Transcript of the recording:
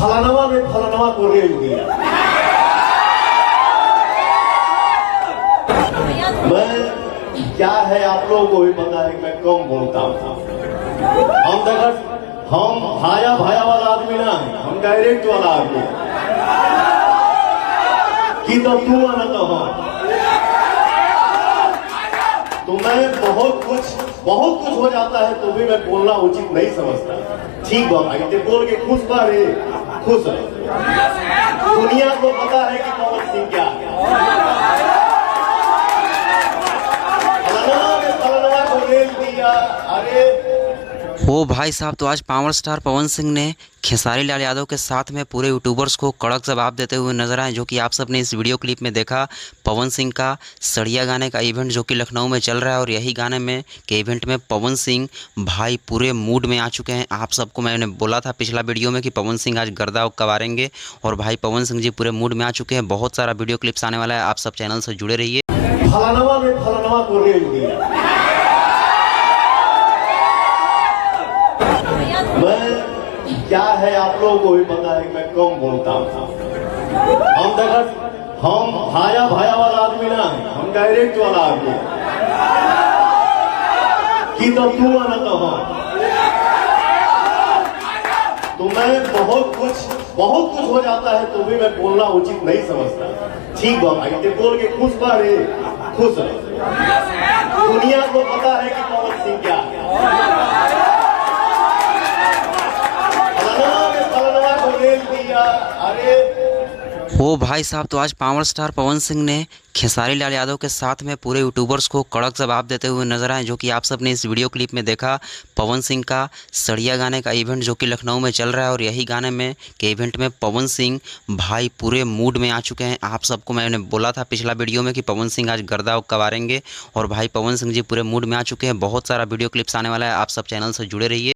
फलानवा ने फलानवा को रेल दिया। मैं क्या है आप लोगों को भी पता है कि मैं कम बोलता हूँ। हम भाया भाया वाला आदमी ना, हम डायरेक्ट वाला आदमी कि तो तू आना तो हम तो मैं बहुत कुछ हो जाता है तो भी मैं बोलना उचित नहीं समझता। ठीक बा भाई, ते बोल के खुश बा रे, खुश है। दुनिया को पता है कि पवन सिंह क्या है। फलाना को रेल दिया। अरे वो भाई साहब, तो आज पावर स्टार पवन सिंह ने खेसारी लाल यादव के साथ में पूरे यूट्यूबर्स को कड़क जवाब देते हुए नजर आए, जो कि आप सब ने इस वीडियो क्लिप में देखा। पवन सिंह का सड़िया गाने का इवेंट जो कि लखनऊ में चल रहा है, और यही गाने में के इवेंट में पवन सिंह भाई पूरे मूड में आ चुके हैं। आप सबको मैंने बोला था पिछला वीडियो में कि पवन सिंह आज गर्दा कवारेंगे, और भाई पवन सिंह जी पूरे मूड में आ चुके हैं। बहुत सारा वीडियो क्लिप्स आने वाला है, आप सब चैनल से जुड़े रहिए। फलानवा ने फलानवा को रेल दिया। मैं क्या है आप लोगों को भी पता है कि मैं कम बोलता हूँ। हम भाया भाया वाला आदमी ना, हम डायरेक्ट वाला आदमी कि तो तू आना तो हम तो मैं बहुत कुछ हो जाता है तो भी मैं बोलना उचित नहीं समझता। ठीक बा भाई, ते बोल के खुश बा रे, खुश है। दुनिया को पता है कि पवन सिंह क्या है। अरे वो भाई साहब, तो आज पावर स्टार पवन सिंह ने खेसारी लाल यादव के साथ में पूरे यूट्यूबर्स को कड़क जवाब देते हुए नजर आए, जो कि आप सब ने इस वीडियो क्लिप में देखा। पवन सिंह का सड़िया गाने का इवेंट जो कि लखनऊ में चल रहा है, और यही गाने में के इवेंट में पवन सिंह भाई पूरे मूड में आ चुके हैं। आप सबको मैंने बोला था पिछला वीडियो में कि पवन सिंह आज गर्दा कवारेंगे, और भाई पवन सिंह जी पूरे मूड में आ चुके हैं। बहुत सारा वीडियो क्लिप्स आने वाला है, आप सब चैनल से जुड़े रहिए।